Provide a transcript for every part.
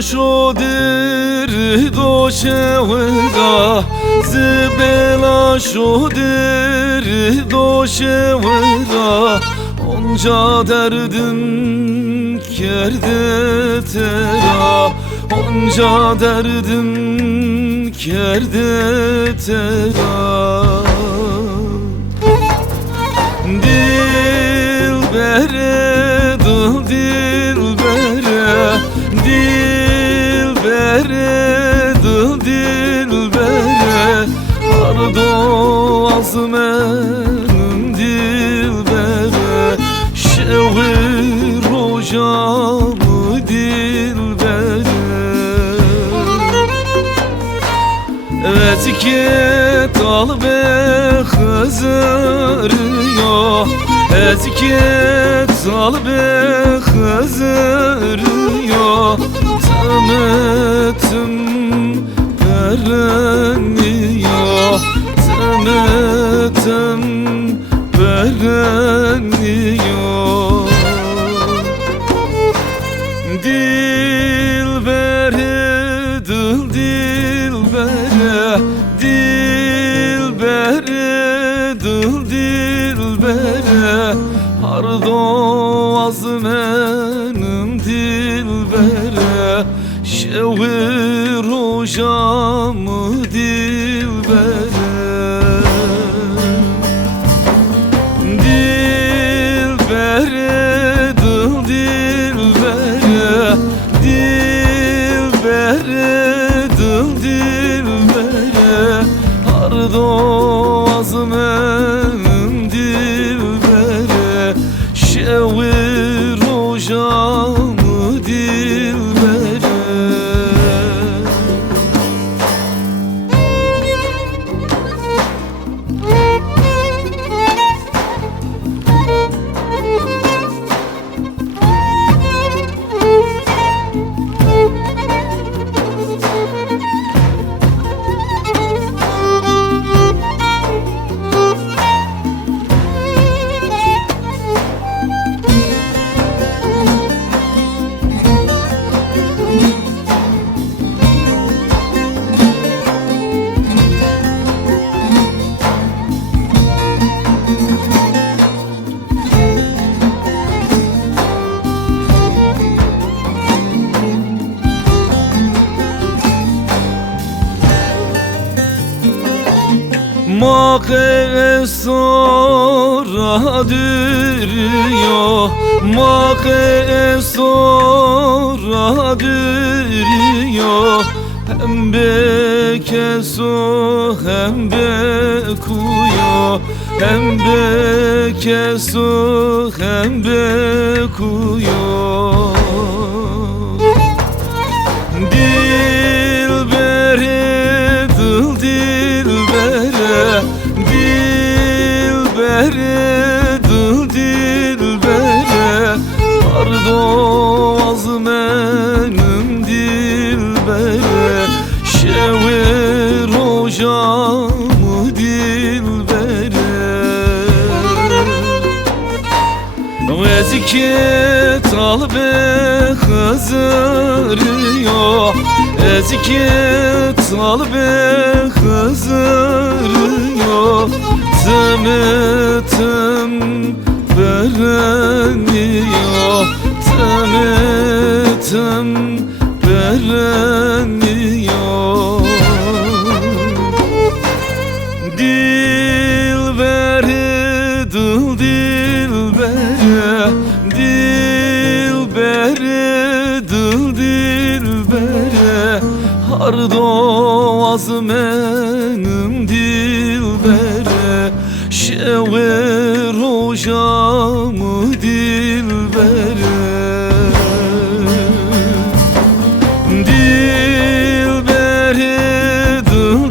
شودر دوشورا زبلا شودر دوشورا onca derdim kerde tera onca derdim kerde tera dilbere dilbere dilbere dilbere ardo azmenim dilbere şevir hocamı dilbere etiket al be hızırıyor etiket al be hızırıyor tımıtım bereniyor tımıtım bereniyor dilbere dilbere dilbere dilbere hardo azmenim dilbere şevir hocamı dilbere dilbere dilbere dilbere dilbere hardo azmenim dilbere şevir hocamı dilbere Mâke sonra dürüyor Mâke sonra dürüyor Hem bekesu hem bekuyor Hem bekesu hem bekuyor Dilbere dilbere dilbere dilbere ardo azmenim dilbere şevir hocamı dilbere etiket al be hızırıyor etiket al be hızırıyor tımıtım bereniyor tımıtım bereniyor dilbere dilbere dilbere dilbere hardo azmenim dilbere şevir hocamı dilbere dilbere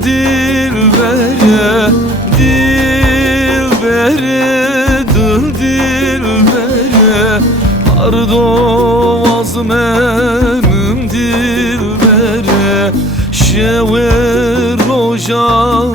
dilbere dilbere dilbere ardo azmenim dilbere şevir hocam